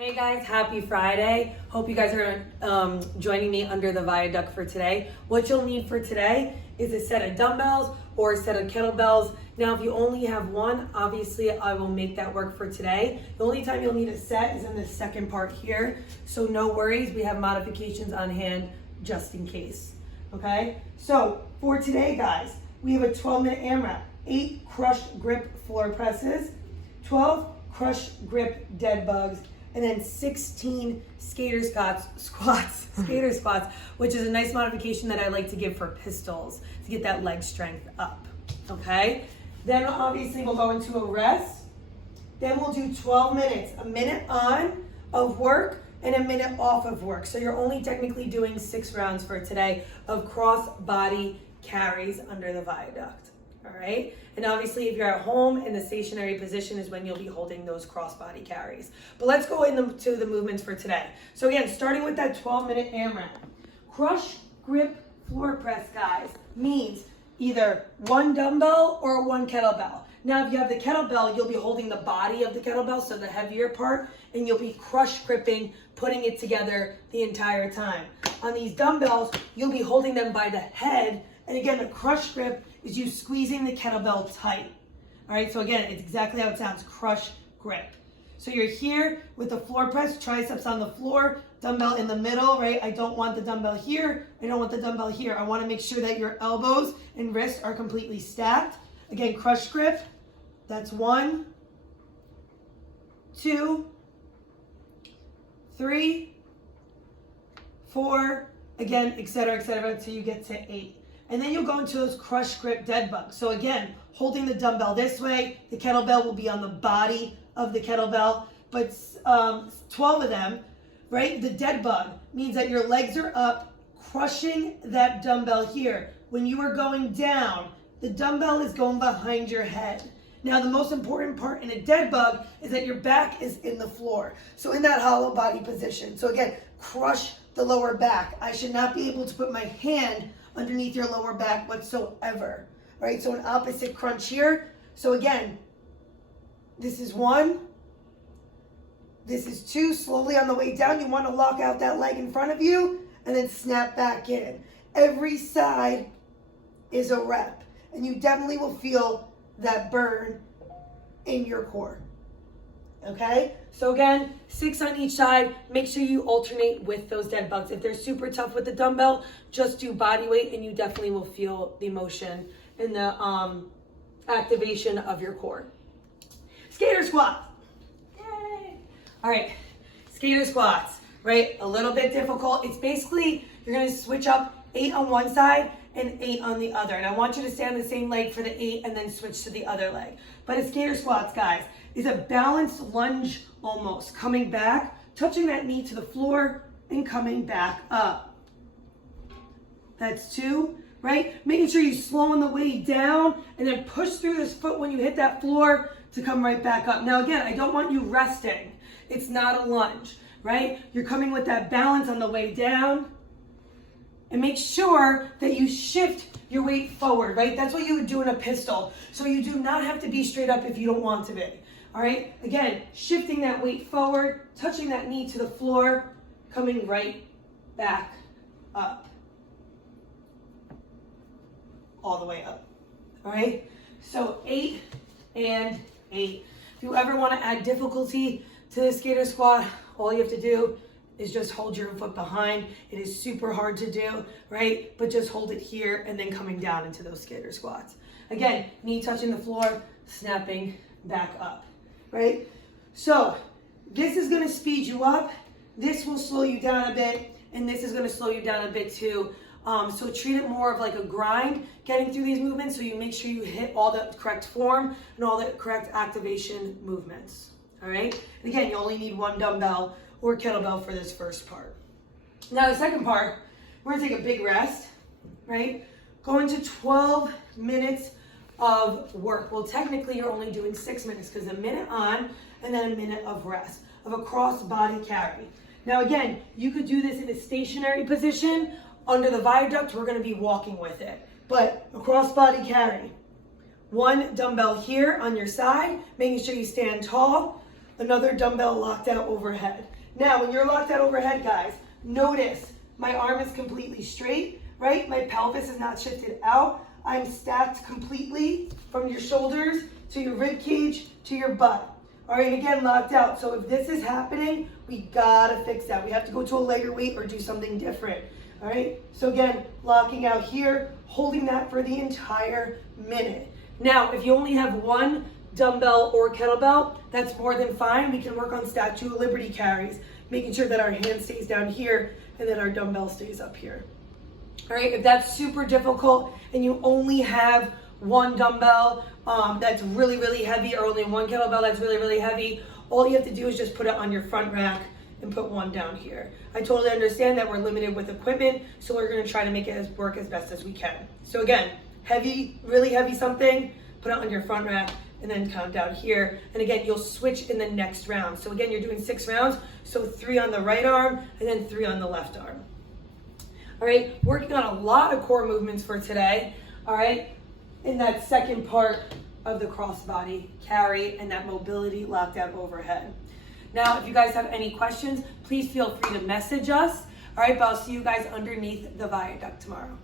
Hey guys, happy Friday. Hope you guys are joining me under the viaduct for today. What you'll need for today is a set of dumbbells or a set of kettlebells. Now, if you only have one, obviously I will make that work for today. The only time you'll need a set is in the second part here. So no worries, we have modifications on hand just in case. Okay, so for today, guys, we have a 12-minute AMRAP, 8 crushed grip floor presses, 12 crushed grip dead bugs, and then 16 skater squats, which is a nice modification that I like to give for pistols to get that leg strength up, okay? Then obviously we'll go into a rest. Then we'll do 12 minutes, a minute on of work and a minute off of work. So you're only technically doing 6 rounds for today of cross body carries under the viaduct. All right, and obviously if you're at home in the stationary position is when you'll be holding those crossbody carries. But let's go into the movements for today. So again, starting with that 12-minute AMRAP. Crush grip floor press, guys, means either one dumbbell or one kettlebell. Now, if you have the kettlebell, you'll be holding the body of the kettlebell, so the heavier part, and you'll be crush gripping, putting it together the entire time. On these dumbbells, you'll be holding them by the head, and again, the crush grip is you squeezing the kettlebell tight. All right, so again, it's exactly how it sounds, crush grip. So you're here with the floor press, triceps on the floor, dumbbell in the middle, right? I don't want the dumbbell here, I don't want the dumbbell here. I wanna make sure that your elbows and wrists are completely stacked. Again, crush grip, that's 1, 2, 3, 4, again, et cetera, until you get to 8. And then you'll go into those crush grip dead bugs. So again, holding the dumbbell this way, the kettlebell will be on the body of the kettlebell, but 12 of them, right? The dead bug means that your legs are up, crushing that dumbbell here. When you are going down, the dumbbell is going behind your head. Now, the most important part in a dead bug is that your back is in the floor. So in that hollow body position. So again, crush the lower back. I should not be able to put my hand underneath your lower back whatsoever, right? So an opposite crunch here. So again, this is 1, this is 2, slowly on the way down, you want to lock out that leg in front of you and then snap back in. Every side is a rep, and you definitely will feel that burn in your core. Okay, so again, 6 on each side. Make sure you alternate with those dead bugs. If they're super tough with the dumbbell, just do body weight and you definitely will feel the motion and the activation of your core. Skater squats. Yay! All right, skater squats, right? A little bit difficult. It's basically, you're gonna switch up 8 on one side and 8 on the other. And I want you to stay on the same leg for the 8 and then switch to the other leg. But a skater squats, guys, is a balanced lunge almost, coming back, touching that knee to the floor and coming back up. That's 2, right? Making sure you slow on the way down and then push through this foot when you hit that floor to come right back up. Now again, I don't want you resting. It's not a lunge, right? You're coming with that balance on the way down. And make sure that you shift your weight forward, right? That's what you would do in a pistol. So you do not have to be straight up if you don't want to be. All right, again, shifting that weight forward, touching that knee to the floor, coming right back up. All the way up, all right? So 8 and 8. If you ever wanna add difficulty to the skater squat, all you have to do is just hold your foot behind. It is super hard to do, right? But just hold it here and then coming down into those skater squats. Again, knee touching the floor, snapping back up. Right? So this is gonna speed you up, this will slow you down a bit, and this is gonna slow you down a bit too. So treat it more of like a grind, getting through these movements so you make sure you hit all the correct form and all the correct activation movements. All right? And again, you only need 1 dumbbell or kettlebell for this first part. Now the second part, we're gonna take a big rest, right? Go into 12 minutes of work. Well, technically you're only doing 6 minutes because a minute on and then a minute of rest of a cross body carry. Now again, you could do this in a stationary position. Under the viaduct, we're gonna be walking with it. But a cross body carry. 1 dumbbell here on your side, making sure you stand tall. another dumbbell locked out overhead. Now, when you're locked out overhead, guys, notice my arm is completely straight, right? My pelvis is not shifted out. I'm stacked completely from your shoulders to your rib cage to your butt. All right, again, locked out. So if this is happening, we gotta fix that. We have to go to a lighter weight or do something different. All right, so again, locking out here, holding that for the entire minute. Now, if you only have one dumbbell or kettlebell, that's more than fine. We can work on Statue of Liberty carries, making sure that our hand stays down here and that our dumbbell stays up here. All right, if that's super difficult and you only have one dumbbell that's really, really heavy, or only one kettlebell that's really, really heavy, all you have to do is just put it on your front rack and put one down here. I totally understand that we're limited with equipment, so we're gonna try to make it work as best as we can. So again, heavy, really heavy something, put it on your front rack, and then count down here. And again, you'll switch in the next round. So again, you're doing 6 rounds, so 3 on the right arm, and then 3 on the left arm. All right, working on a lot of core movements for today, all right, in that second part of the crossbody carry and that mobility lockdown overhead. Now, if you guys have any questions, please feel free to message us. All right, but I'll see you guys underneath the viaduct tomorrow.